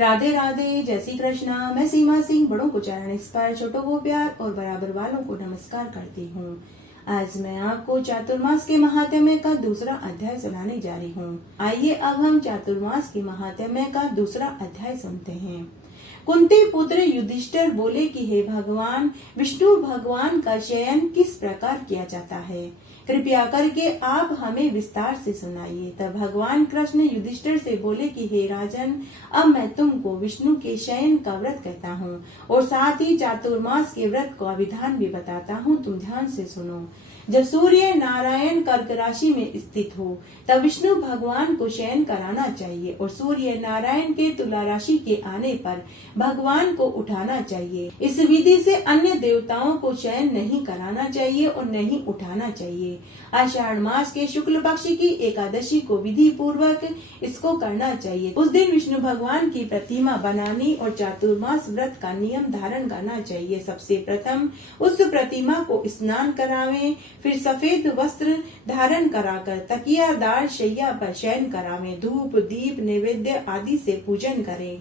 राधे राधे, जय श्री कृष्णा। मैं सीमा सिंह बड़ों को चरण स्पर्श, छोटों को प्यार और बराबर वालों को नमस्कार करती हूँ। आज मैं आपको चातुर्मास के महात्म्य का दूसरा अध्याय सुनाने जा रही हूँ। आइए अब हम चातुर्मास के महात्म्य का दूसरा अध्याय सुनते हैं। कुंती पुत्र युधिष्ठिर बोले कि हे भगवान, विष्णु भगवान का शयन किस प्रकार किया जाता है, कृपया करके आप हमें विस्तार से सुनाइए। तब भगवान कृष्ण युधिष्ठिर से बोले कि हे राजन, अब मैं तुमको विष्णु के शयन का व्रत कहता हूँ और साथ ही चातुर्मास के व्रत का विधान भी बताता हूँ। तुम ध्यान से सुनो। जब सूर्य नारायण कर्क राशि में स्थित हो तब विष्णु भगवान को शयन कराना चाहिए और सूर्य नारायण के तुला राशि के आने पर भगवान को उठाना चाहिए। इस विधि से अन्य देवताओं को शयन नहीं कराना चाहिए और नहीं उठाना चाहिए। आषाढ़ मास के शुक्ल पक्ष की एकादशी को विधि पूर्वक इसको करना चाहिए। उस दिन विष्णु भगवान की प्रतिमा बनानी और चातुर्मास व्रत का नियम धारण करना चाहिए। सबसे प्रथम उस प्रतिमा को स्नान करावें, फिर सफेद वस्त्र धारण कराकर तकियादार शैया पर शयन करावें। धूप दीप नैवेद्य आदि से पूजन करें।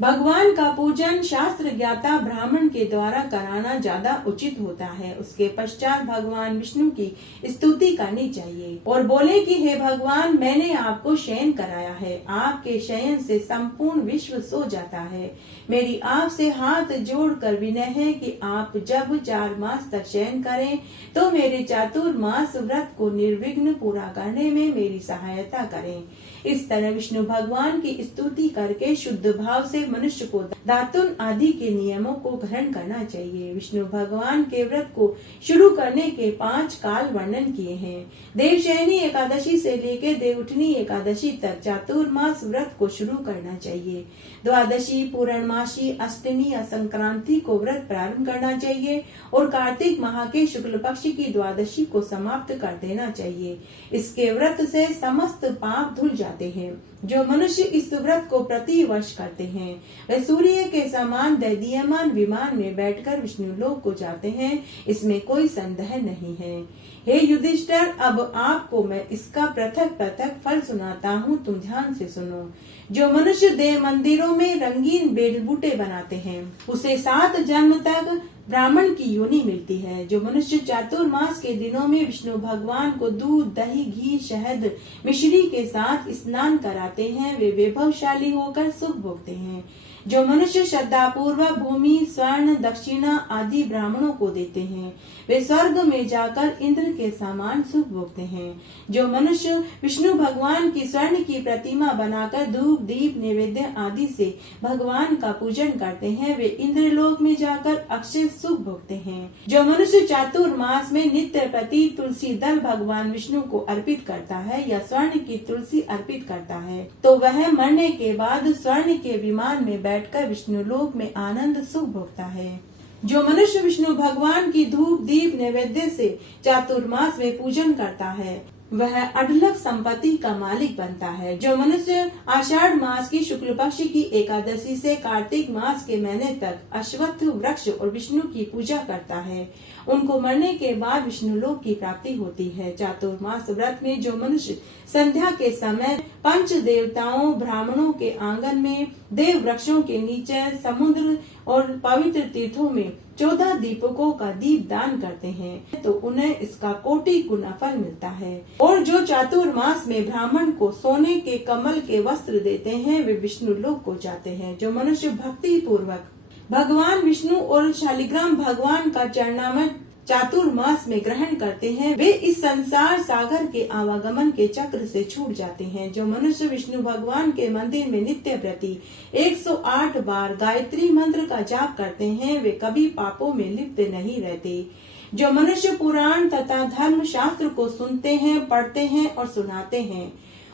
भगवान का पूजन शास्त्र ज्ञाता ब्राह्मण के द्वारा कराना ज्यादा उचित होता है। उसके पश्चात भगवान विष्णु की स्तुति करनी चाहिए और बोले कि हे भगवान, मैंने आपको शयन कराया है। आपके शयन से संपूर्ण विश्व सो जाता है। मेरी आपसे हाथ जोड़कर विनय है कि आप जब 4 मास तक शयन करें तो मेरे चातुर्मास व्रत को निर्विघ्न पूरा करने में मेरी सहायता करें। इस तरह विष्णु भगवान की स्तुति करके शुद्ध भाव से मनुष्य को दातुन आदि के नियमों को ग्रहण करना चाहिए। विष्णु भगवान के व्रत को शुरू करने के 5 काल वर्णन किए हैं। देवशयनी एकादशी से लेकर देवउठनी एकादशी तक चातुर्मास व्रत को शुरू करना चाहिए। द्वादशी, पूर्णमासी, अष्टमी या संक्रांति को व्रत प्रारंभ करना चाहिए और कार्तिक माह के शुक्ल पक्ष की द्वादशी को समाप्त कर देना चाहिए। इसके व्रत से समस्त पाप धुल जाते हैं। जो मनुष्य इस व्रत को प्रति वर्ष करते हैं वे सूर्य के समान दैदीयमान विमान में बैठकर विष्णु लोक को जाते हैं। इसमें कोई संदेह नहीं है। हे युधिष्ठिर, अब आपको मैं इसका पृथक पृथक फल सुनाता हूँ। तुम ध्यान से सुनो। जो मनुष्य देव मंदिरों में रंगीन बेल बूटे बनाते हैं उसे 7 जन्म तक ब्राह्मण की योनि मिलती है। जो मनुष्य चातुर्मास के दिनों में विष्णु भगवान को दूध, दही, घी, शहद, मिश्री के साथ स्नान कराते हैं वे वैभवशाली होकर सुख भोगते हैं। जो मनुष्य श्रद्धा पूर्वक भूमि, स्वर्ण, दक्षिणा आदि ब्राह्मणों को देते हैं वे स्वर्ग में जाकर इंद्र के समान सुख भोगते हैं। जो मनुष्य विष्णु भगवान की स्वर्ण की प्रतिमा बनाकर धूप दीप नैवेद्य आदि से भगवान का पूजन करते हैं वे इंद्रलोक में जाकर अक्षय सुख भोगते हैं। जो मनुष्य चातुर्मास में नित्य प्रति तुलसी दल भगवान विष्णु को अर्पित करता है या स्वर्ण की तुलसी अर्पित करता है तो वह मरने के बाद स्वर्ण के विमान में बैठकर विष्णु लोक में आनंद सुख भोगता है। जो मनुष्य विष्णु भगवान की धूप दीप नैवेद्य से चातुर्मास में पूजन करता है वह अढलक संपत्ति का मालिक बनता है। जो मनुष्य आषाढ़ मास की शुक्ल पक्ष की एकादशी से कार्तिक मास के महीने तक अश्वत्थ वृक्ष और विष्णु की पूजा करता है उनको मरने के बाद विष्णु लोक की प्राप्ति होती है। चातुर्मास व्रत में जो मनुष्य संध्या के समय पंच देवताओं ब्राह्मणों के आंगन में, देव वृक्षों के नीचे, समुद्र और पवित्र तीर्थों में 14 दीपकों का दीप दान करते हैं तो उन्हें इसका कोटि गुना फल मिलता है। और जो चातुर्मास में ब्राह्मण को सोने के कमल के वस्त्र देते हैं वे विष्णु लोक को जाते हैं। जो मनुष्य भक्ति पूर्वक भगवान विष्णु और शालिग्राम भगवान का चरणामृत चातुर्मास में ग्रहण करते हैं वे इस संसार सागर के आवागमन के चक्र से छूट जाते हैं। जो मनुष्य विष्णु भगवान के मंदिर में नित्य प्रति 108 बार गायत्री मंत्र का जाप करते हैं वे कभी पापों में लिप्त नहीं रहते। जो मनुष्य पुराण तथा धर्म शास्त्र को सुनते हैं, पढ़ते हैं और सुनाते हैं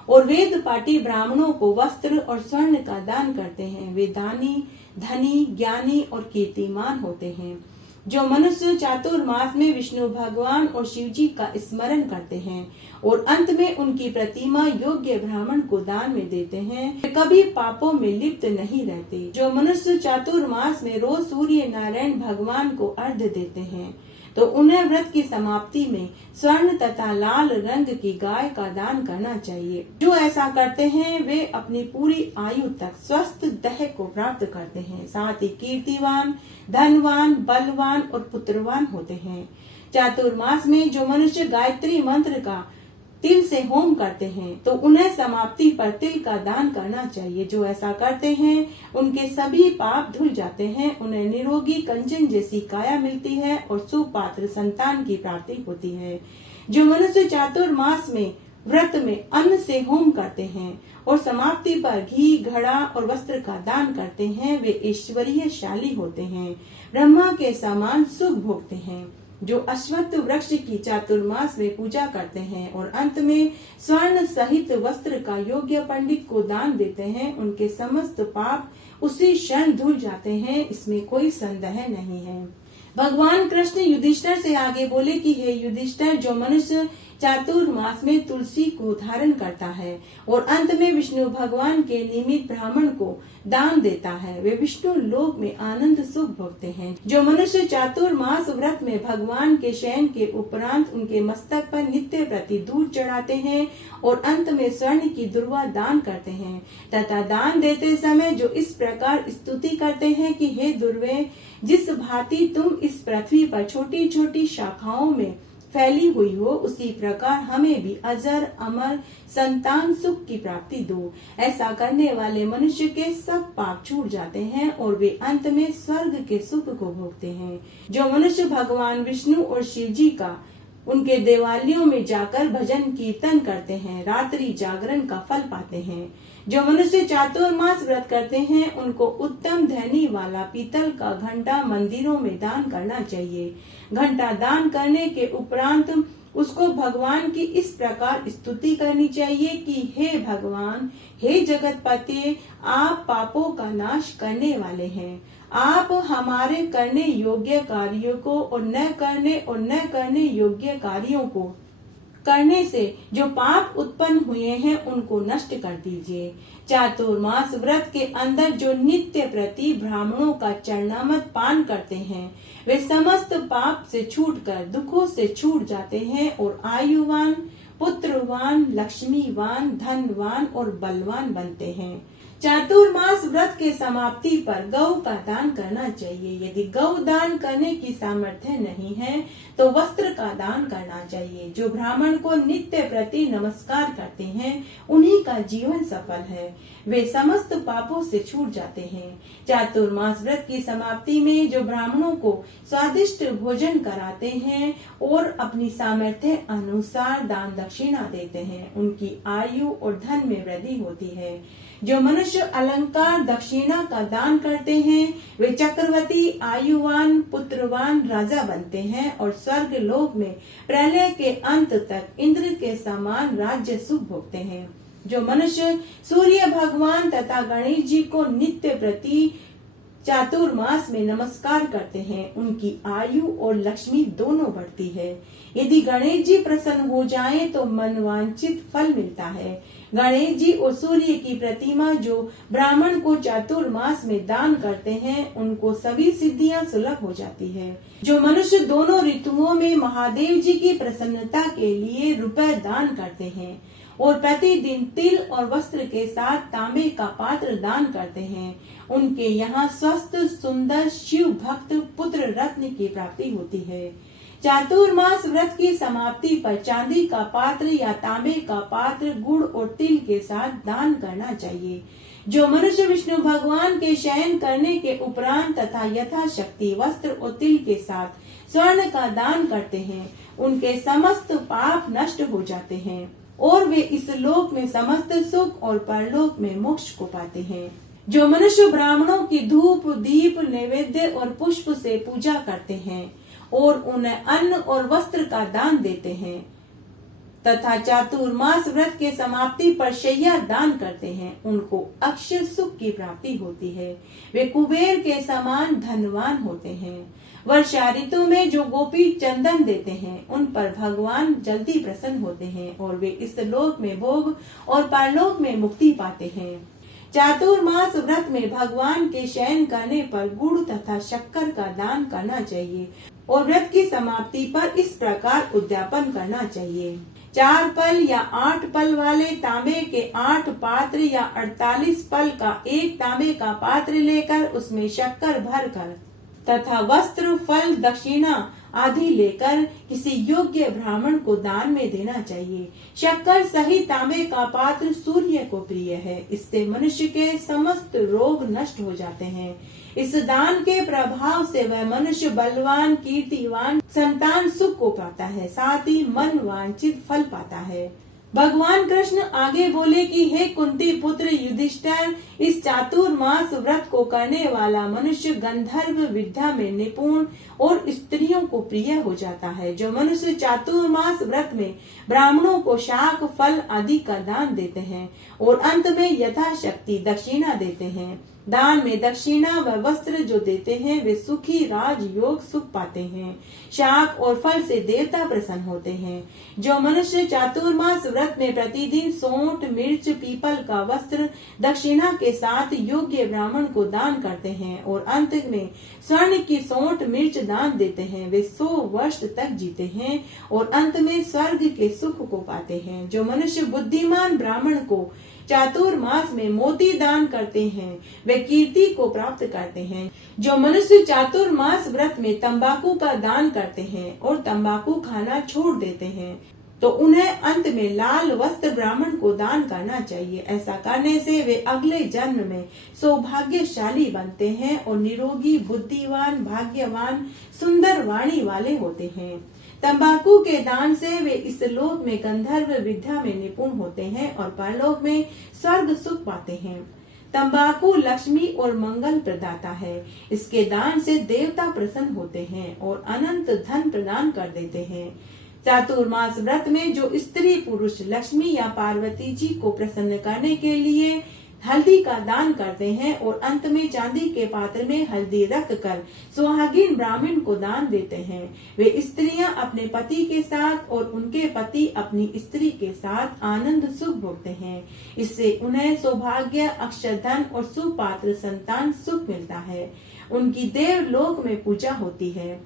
और वेद पाठी ब्राह्मणों को वस्त्र और स्वर्ण का दान करते हैं वे दानी, धनी, ज्ञानी और कीर्तिमान होते हैं। जो मनुष्य चातुर्मास में विष्णु भगवान और शिव जी का स्मरण करते हैं और अंत में उनकी प्रतिमा योग्य ब्राह्मण को दान में देते हैं वे कभी पापों में लिप्त नहीं रहते। जो मनुष्य चातुर्मास में रोज सूर्य नारायण भगवान को अर्घ्य देते हैं तो उन्हें व्रत की समाप्ति में स्वर्ण तथा लाल रंग की गाय का दान करना चाहिए। जो ऐसा करते हैं वे अपनी पूरी आयु तक स्वस्थ देह को प्राप्त करते हैं, साथ ही कीर्तिवान, धनवान, बलवान और पुत्रवान होते हैं। चातुर्मास में जो मनुष्य गायत्री मंत्र का तिल से होम करते हैं तो उन्हें समाप्ति पर तिल का दान करना चाहिए। जो ऐसा करते हैं उनके सभी पाप धुल जाते हैं, उन्हें निरोगी कंचन जैसी काया मिलती है और सुपात्र संतान की प्राप्ति होती है। जो मनुष्य चातुर्मास में व्रत में अन्न से होम करते हैं और समाप्ति पर घी, घड़ा और वस्त्र का दान करते हैं वे ऐश्वर्यशाली होते हैं, ब्रह्मा के समान सुख भोगते हैं। जो अश्वत्थ वृक्ष की चातुर्मास में पूजा करते हैं और अंत में स्वर्ण सहित वस्त्र का योग्य पंडित को दान देते हैं उनके समस्त पाप उसी क्षण धुल जाते हैं, इसमें कोई संदेह नहीं है। भगवान कृष्ण युधिष्ठिर से आगे बोले कि हे युधिष्ठिर, जो मनुष्य चातुर्मास में तुलसी को धारण करता है और अंत में विष्णु भगवान के निमित्त ब्राह्मण को दान देता है वे विष्णु लोक में आनंद सुख भोगते हैं। जो मनुष्य चातुर्मास व्रत में भगवान के शयन के उपरांत उनके मस्तक पर नित्य प्रति दूध चढ़ाते हैं और अंत में स्वर्ण की दुर्वा दान करते हैं तथा दान देते समय जो इस प्रकार स्तुति करते हैं कि हे दुर्वे, जिस भांति तुम इस पृथ्वी पर छोटी छोटी शाखाओं में फैली हुई हो उसी प्रकार हमें भी अजर अमर संतान सुख की प्राप्ति दो। ऐसा करने वाले मनुष्य के सब पाप छूट जाते हैं और वे अंत में स्वर्ग के सुख को भोगते हैं। जो मनुष्य भगवान विष्णु और शिव जी का उनके देवालयों में जाकर भजन कीर्तन करते हैं रात्रि जागरण का फल पाते हैं। जो मनुष्य चातुर्मास व्रत करते हैं उनको उत्तम धैनी वाला पीतल का घंटा मंदिरों में दान करना चाहिए। घंटा दान करने के उपरांत उसको भगवान की इस प्रकार स्तुति करनी चाहिए कि हे भगवान, हे जगतपति, आप पापों का नाश करने वाले हैं। आप हमारे करने योग्य कार्यों को और न करने योग्य कार्यों को करने से जो पाप उत्पन्न हुए हैं उनको नष्ट कर दीजिए। चातुर्मास व्रत के अंदर जो नित्य प्रति ब्राह्मणों का चरणामृत पान करते हैं वे समस्त पाप से छूटकर दुखों से छूट जाते हैं और आयुवान, पुत्रवान, लक्ष्मीवान, धनवान और बलवान बनते हैं। चातुर्मास व्रत के समाप्ति पर गौ का दान करना चाहिए। यदि गौ दान करने की सामर्थ्य नहीं है तो वस्त्र का दान करना चाहिए। जो ब्राह्मण को नित्य प्रति नमस्कार करते हैं उन्हीं का जीवन सफल है, वे समस्त पापों से छूट जाते हैं। चातुर्मास व्रत की समाप्ति में जो ब्राह्मणों को स्वादिष्ट भोजन कराते हैं और अपनी सामर्थ्य अनुसार दान दक्षिणा देते हैं उनकी आयु और धन में वृद्धि होती है। जो मनुष्य अलंकार दक्षिणा का दान करते हैं वे चक्रवर्ती, आयुवान, पुत्रवान राजा बनते हैं और स्वर्ग लोक में प्रलय के अंत तक इंद्र के समान राज्य सुख भोगते हैं। जो मनुष्य सूर्य भगवान तथा गणेश जी को नित्य प्रति चातुर्मास में नमस्कार करते हैं उनकी आयु और लक्ष्मी दोनों बढ़ती है। यदि गणेश जी प्रसन्न हो जाएं तो मनवांचित फल मिलता है। गणेश जी और सूर्य की प्रतिमा जो ब्राह्मण को चातुर्मास में दान करते हैं उनको सभी सिद्धियां सुलभ हो जाती है। जो मनुष्य दोनों ऋतुओं में महादेव जी की प्रसन्नता के लिए रुपए दान करते हैं और प्रतिदिन तिल और वस्त्र के साथ तांबे का पात्र दान करते हैं उनके यहाँ स्वस्थ, सुंदर, शिव भक्त पुत्र रत्न की प्राप्ति होती है। चातुर्मास व्रत की समाप्ति पर चांदी का पात्र या तांबे का पात्र गुड़ और तिल के साथ दान करना चाहिए। जो मनुष्य विष्णु भगवान के शयन करने के उपरांत तथा यथाशक्ति वस्त्र और तिल के साथ स्वर्ण का दान करते हैं उनके समस्त पाप नष्ट हो जाते हैं और वे इस लोक में समस्त सुख और परलोक में मोक्ष को पाते हैं। जो मनुष्य ब्राह्मणों की धूप, दीप, नैवेद्य और पुष्प से पूजा करते हैं और उन्हें अन्न और वस्त्र का दान देते हैं तथा चातुर्मास व्रत के समाप्ति पर शैया दान करते हैं उनको अक्षय सुख की प्राप्ति होती है। वे कुबेर के समान धनवान होते हैं। वर्षा ऋतु में जो गोपी चंदन देते हैं उन पर भगवान जल्दी प्रसन्न होते हैं और वे इस लोक में भोग और परलोक में मुक्ति पाते हैं। चातुर्मास व्रत में भगवान के शयन करने पर गुड़ तथा शक्कर का दान करना चाहिए। और व्रत की समाप्ति पर इस प्रकार उद्यापन करना चाहिए। 4 पल या 8 पल वाले तांबे के 8 पात्र या 48 पल का एक तांबे का पात्र लेकर उसमें शक्कर भरकर तथा वस्त्र, फल, दक्षिणा आदि लेकर किसी योग्य ब्राह्मण को दान में देना चाहिए। शक्कर सहित तांबे का पात्र सूर्य को प्रिय है, इससे मनुष्य के समस्त रोग नष्ट हो जाते हैं। इस दान के प्रभाव से वह मनुष्य बलवान, कीर्तिवान, संतान सुख को पाता है, साथ ही मन वांछित फल पाता है। भगवान कृष्ण आगे बोले कि हे कुंती पुत्र युधिष्ठिर, इस चातुर्मास व्रत को करने वाला मनुष्य गंधर्व विद्या में निपुण और स्त्रियों को प्रिय हो जाता है। जो मनुष्य चातुर्मास व्रत में ब्राह्मणों को शाक, फल आदि का दान देते हैं और अंत में यथाशक्ति दक्षिणा देते हैं। दान में दक्षिणा व वस्त्र जो देते हैं वे सुखी राजयोग सुख पाते हैं। शाक और फल से देवता प्रसन्न होते हैं। जो मनुष्य चातुर्मास व्रत में प्रतिदिन सोंठ, मिर्च, पीपल का वस्त्र दक्षिणा के साथ योग्य ब्राह्मण को दान करते हैं और अंत में स्वर्ण की सोंठ, मिर्च दान देते हैं, वे 100 वर्ष तक जीते हैं और अंत में स्वर्ग के सुख को पाते हैं। जो मनुष्य बुद्धिमान ब्राह्मण को चातुर्मास में मोती दान करते हैं वे कीर्ति को प्राप्त करते हैं। जो मनुष्य चातुर्मास व्रत में तंबाकू का दान करते हैं और तंबाकू खाना छोड़ देते हैं तो उन्हें अंत में लाल वस्त्र ब्राह्मण को दान करना चाहिए। ऐसा करने से वे अगले जन्म में सौभाग्यशाली बनते हैं और निरोगी, बुद्धिवान, भाग्यवान, सुंदर वाणी वाले होते हैं। तंबाकू के दान से वे इस लोक में गंधर्व विद्या में निपुण होते हैं और परलोक में स्वर्ग सुख पाते हैं। तंबाकू लक्ष्मी और मंगल प्रदाता है। इसके दान से देवता प्रसन्न होते हैं और अनंत धन प्रदान कर देते हैं। चातुर्मास व्रत में जो स्त्री पुरुष लक्ष्मी या पार्वती जी को प्रसन्न करने के लिए हल्दी का दान करते हैं और अंत में चांदी के पात्र में हल्दी रख कर सुहागिन ब्राह्मण को दान देते हैं, वे स्त्रियां अपने पति के साथ और उनके पति अपनी स्त्री के साथ आनंद सुख भोगते हैं। इससे उन्हें सौभाग्य, अक्षरधन और सुपात्र संतान सुख मिलता है। उनकी देवलोक में पूजा होती है।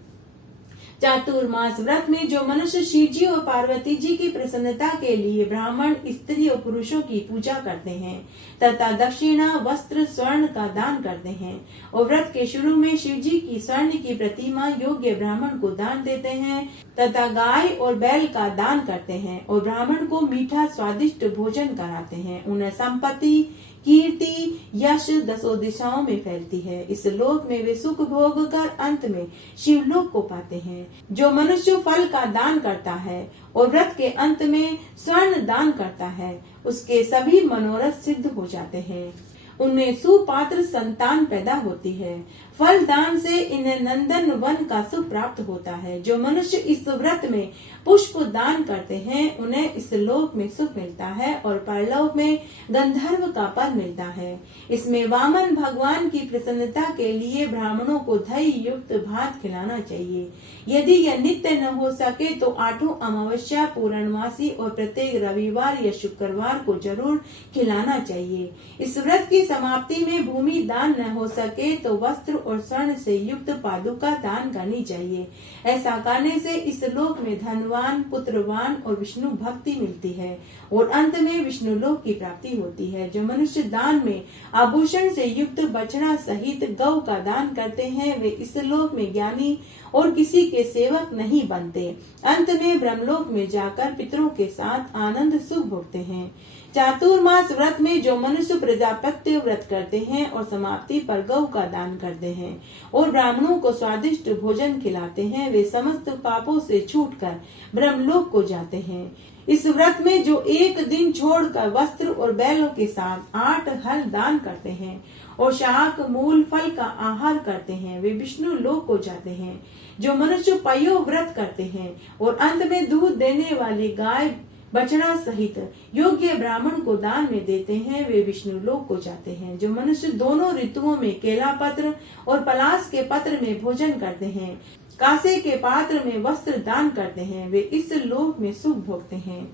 चातुर्मास व्रत में जो मनुष्य शिव जी और पार्वती जी की प्रसन्नता के लिए ब्राह्मण, स्त्री और पुरुषों की पूजा करते हैं तथा दक्षिणा, वस्त्र, स्वर्ण का दान करते हैं और व्रत के शुरू में शिव जी की स्वर्ण की प्रतिमा योग्य ब्राह्मण को दान देते हैं तथा गाय और बैल का दान करते हैं और ब्राह्मण को मीठा स्वादिष्ट भोजन कराते हैं, उन्हें संपत्ति, कीर्ति, यश 10 दिशाओं में फैलती है। इस लोक में वे सुख भोग कर अंत में शिवलोक को पाते हैं। जो मनुष्य फल का दान करता है और व्रत के अंत में स्वर्ण दान करता है उसके सभी मनोरथ सिद्ध हो जाते हैं। उनमें सुपात्र संतान पैदा होती है। फल दान से इन्हें नंदन वन का सुख प्राप्त होता है। जो मनुष्य इस व्रत में पुष्प दान करते हैं उन्हें इस लोक में सुख मिलता है और परलोक में गंधर्व का पद मिलता है। इसमें वामन भगवान की प्रसन्नता के लिए ब्राह्मणों को दही युक्त भात खिलाना चाहिए। यदि यह नित्य न हो सके तो 8 अमावस्या, पूर्णमासी और प्रत्येक रविवार या शुक्रवार को जरूर खिलाना चाहिए। इस व्रत की समाप्ति में भूमि दान न हो सके तो वस्त्र और स्वर्ण से युक्त पादुका दान करनी चाहिए। ऐसा करने से इस लोक में धनवान, पुत्रवान और विष्णु भक्ति मिलती है और अंत में विष्णु लोक की प्राप्ति होती है। जो मनुष्य दान में आभूषण से युक्त बछड़ा सहित गौ का दान करते हैं वे इस लोक में ज्ञानी और किसी के सेवक नहीं बनते, अंत में ब्रह्मलोक में जाकर पितरों के साथ आनंद सुख भोगते हैं। चातुर्मास व्रत में जो मनुष्य प्रजापत्य व्रत करते हैं और समाप्ति पर गौ का दान करते हैं और ब्राह्मणों को स्वादिष्ट भोजन खिलाते हैं वे समस्त पापों से छूटकर ब्रह्मलोक को जाते हैं। इस व्रत में जो एक दिन छोड़कर वस्त्र और बैलों के साथ 8 हल दान करते हैं और शाक, मूल, फल का आहार करते हैं वे विष्णु लोक को जाते हैं। जो मनुष्य पयो व्रत करते हैं और अंत में दूध देने वाली गाय, बछड़ा सहित योग्य ब्राह्मण को दान में देते हैं वे विष्णु लोक को जाते हैं। जो मनुष्य दोनों ऋतुओं में केला पत्र और पलाश के पत्र में भोजन करते हैं, कांसे के पात्र में वस्त्र दान करते हैं वे इस लोक में सुख भोगते हैं।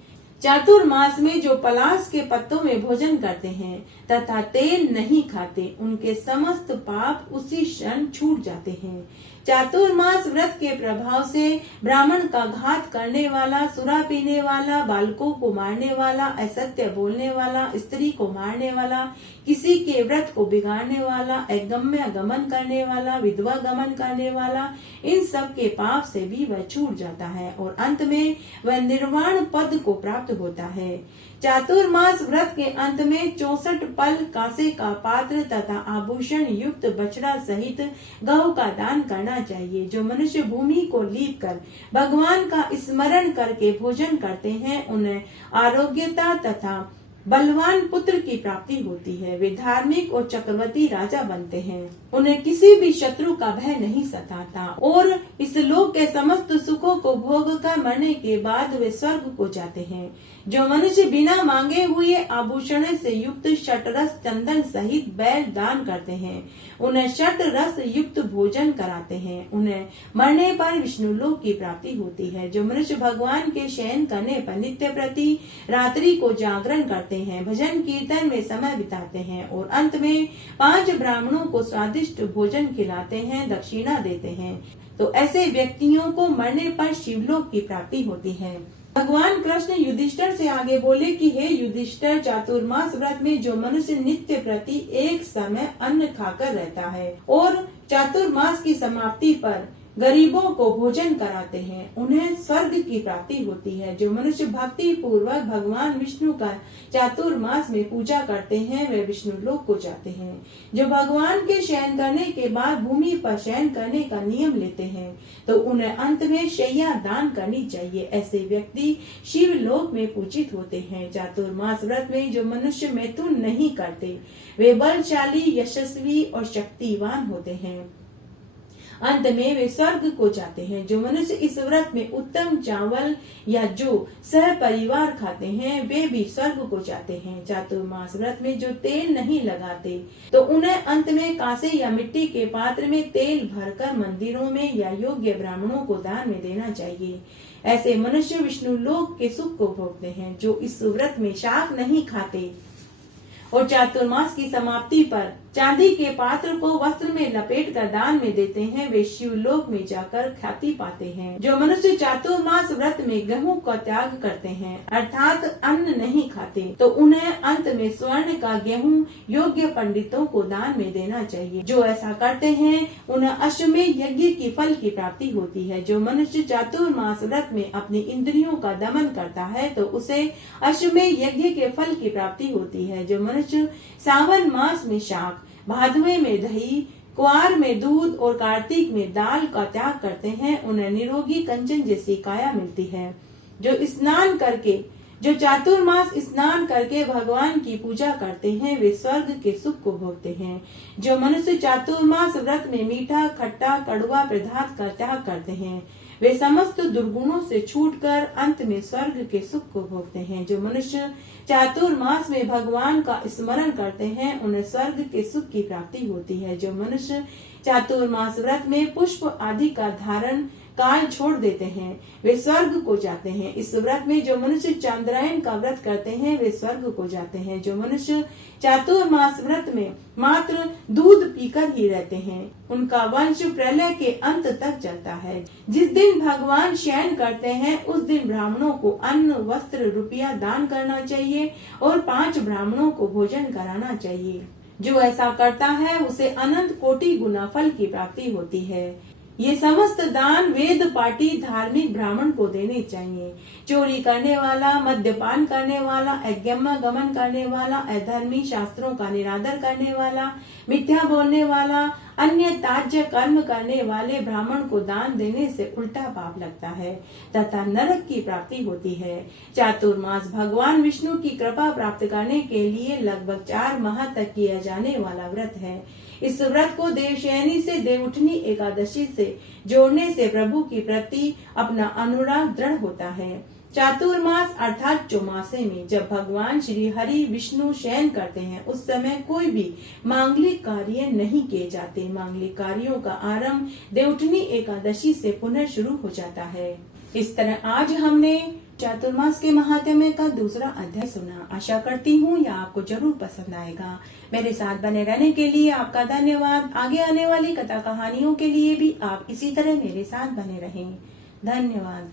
चातुर्मास में जो पलाश के पत्तों में भोजन करते हैं तथा तेल नहीं खाते, उनके समस्त पाप उसी क्षण छूट जाते हैं। चातुर्मास व्रत के प्रभाव से ब्राह्मण का घात करने वाला, सुरा पीने वाला, बालकों को मारने वाला, असत्य बोलने वाला, स्त्री को मारने वाला, किसी के व्रत को बिगाड़ने वाला, अगम्य गमन करने वाला, विधवा गमन करने वाला, इन सब के पाप से भी वह छूट जाता है और अंत में वह निर्वाण पद को प्राप्त होता है। चातुर्मास व्रत के अंत में 64 पल, कांसे का पात्र तथा आभूषण युक्त बछड़ा सहित गौ का दान करना चाहिए। जो मनुष्य भूमि को लीप कर भगवान का स्मरण करके भोजन करते हैं, उन्हें आरोग्यता तथा बलवान पुत्र की प्राप्ति होती है। वे धार्मिक और चक्रवर्ती राजा बनते हैं। उन्हें किसी भी शत्रु का भय नहीं सताता और इस लोक के समस्त सुखों को भोग कर मरने के बाद वे स्वर्ग को जाते हैं। जो मनुष्य बिना मांगे हुए आभूषण से युक्त षटरस चंदन सहित बैल दान करते हैं, उन्हें षट रस युक्त भोजन कराते हैं, उन्हें मरने पर विष्णु लोक की प्राप्ति होती है। जो मनुष्य भगवान के शयन करने पर नित्य प्रति रात्रि को जागरण करते हैं, भजन कीर्तन में समय बिताते हैं और अंत में 5 ब्राह्मणों को स्वादिष्ट भोजन खिलाते हैं, दक्षिणा देते हैं, तो ऐसे व्यक्तियों को मरने पर शिवलोक की प्राप्ति होती है। भगवान कृष्ण युधिष्ठिर से आगे बोले कि हे युधिष्ठिर, चातुर्मास व्रत में जो मनुष्य नित्य प्रति एक समय अन्न खाकर रहता है और चातुर्मास की समाप्ति पर गरीबों को भोजन कराते हैं, उन्हें स्वर्ग की प्राप्ति होती है। जो मनुष्य भक्ति पूर्वक भगवान विष्णु का चातुर्मास में पूजा करते हैं, वे विष्णु लोक को जाते हैं। जो भगवान के शयन करने के बाद भूमि पर शयन करने का नियम लेते हैं, तो उन्हें अंत में शैया दान करनी चाहिए। ऐसे व्यक्ति शिव लोक में पूजित होते हैं। चातुर्मास व्रत में जो मनुष्य मैथुन नहीं करते, वे बलशाली, यशस्वी और शक्तिवान होते हैं। अंत में वे स्वर्ग को जाते हैं। जो मनुष्य इस व्रत में उत्तम चावल या जो सह परिवार खाते हैं, वे भी स्वर्ग को जाते हैं। चातुर्मास व्रत में जो तेल नहीं लगाते, तो उन्हें अंत में कांसे या मिट्टी के पात्र में तेल भरकर मंदिरों में या योग्य ब्राह्मणों को दान में देना चाहिए। ऐसे मनुष्य विष्णु लोक के सुख को भोगते हैं। जो इस व्रत में शाक नहीं खाते और चातुर्मास की समाप्ति पर चांदी के पात्र को वस्त्र में लपेट कर दान में देते हैं, वे शिवलोक में जाकर ख्याति पाते हैं। जो मनुष्य चातुर्मास व्रत में गेहूं का त्याग करते हैं, अर्थात अन्न नहीं खाते, तो उन्हें अंत में स्वर्ण का गेहूं योग्य पंडितों को दान में देना चाहिए। जो ऐसा करते हैं, उन्हें अश्वमेध यज्ञ की फल की प्राप्ति होती है। जो मनुष्य चातुर्मास व्रत में अपनी इंद्रियों का दमन करता है, तो उसे अश्वमेध यज्ञ के फल की प्राप्ति होती है। जो मनुष्य सावन मास में शाक, भादवे में दही, कुआर में दूध और कार्तिक में दाल का त्याग करते हैं, उन्हें निरोगी कंचन जैसी काया मिलती है। जो चातुर्मास स्नान करके भगवान की पूजा करते हैं, वे स्वर्ग के सुख को भोगते हैं। जो मनुष्य चातुर्मास व्रत में मीठा, खट्टा, कड़वा पदार्थ का त्याग करते हैं, वे समस्त दुर्गुणों से छूटकर अंत में स्वर्ग के सुख को भोगते हैं। जो मनुष्य चातुर्मास में भगवान का स्मरण करते हैं, उन्हें स्वर्ग के सुख की प्राप्ति होती है। जो मनुष्य चातुर्मास व्रत में पुष्प आदि का धारण काल छोड़ देते हैं, वे स्वर्ग को जाते हैं। इस व्रत में जो मनुष्य चांद्रायण का व्रत करते हैं, वे स्वर्ग को जाते हैं। जो मनुष्य चातुर्मास व्रत में मात्र दूध पीकर ही रहते हैं, उनका वंश प्रलय के अंत तक चलता है। जिस दिन भगवान शयन करते हैं, उस दिन ब्राह्मणों को अन्न, वस्त्र, रुपया दान करना चाहिए और 5 ब्राह्मणों को भोजन कराना चाहिए। जो ऐसा करता है, उसे अनंत कोटि गुना फल की प्राप्ति होती है। ये समस्त दान वेद पाठी धार्मिक ब्राह्मण को देने चाहिए। चोरी करने वाला, मद्यपान करने वाला, अज्ञम्य गमन करने वाला, अधर्मी शास्त्रों का निरादर करने वाला, मिथ्या बोलने वाला, अन्य त्याज्य कर्म करने वाले ब्राह्मण को दान देने से उल्टा पाप लगता है तथा नरक की प्राप्ति होती है। चातुर्मास भगवान विष्णु की कृपा प्राप्त करने के लिए लगभग 4 माह तक किया जाने वाला व्रत है। इस व्रत को देवशयनी से देवउठनी एकादशी से जोड़ने से प्रभु की प्रति अपना अनुराग दृढ़ होता है। चातुर्मास अर्थात चौमासे में जब भगवान श्री हरि विष्णु शयन करते हैं, उस समय कोई भी मांगलिक कार्य नहीं किए जाते। मांगलिक कार्यों का आरंभ देवउठनी एकादशी से पुनः शुरू हो जाता है। इस तरह आज हमने चातुर्मास के महात्म्य का दूसरा अध्याय सुना। आशा करती हूँ यह आपको जरूर पसंद आएगा। मेरे साथ बने रहने के लिए आपका धन्यवाद। आगे आने वाली कथा कहानियों के लिए भी आप इसी तरह मेरे साथ बने रहें। धन्यवाद।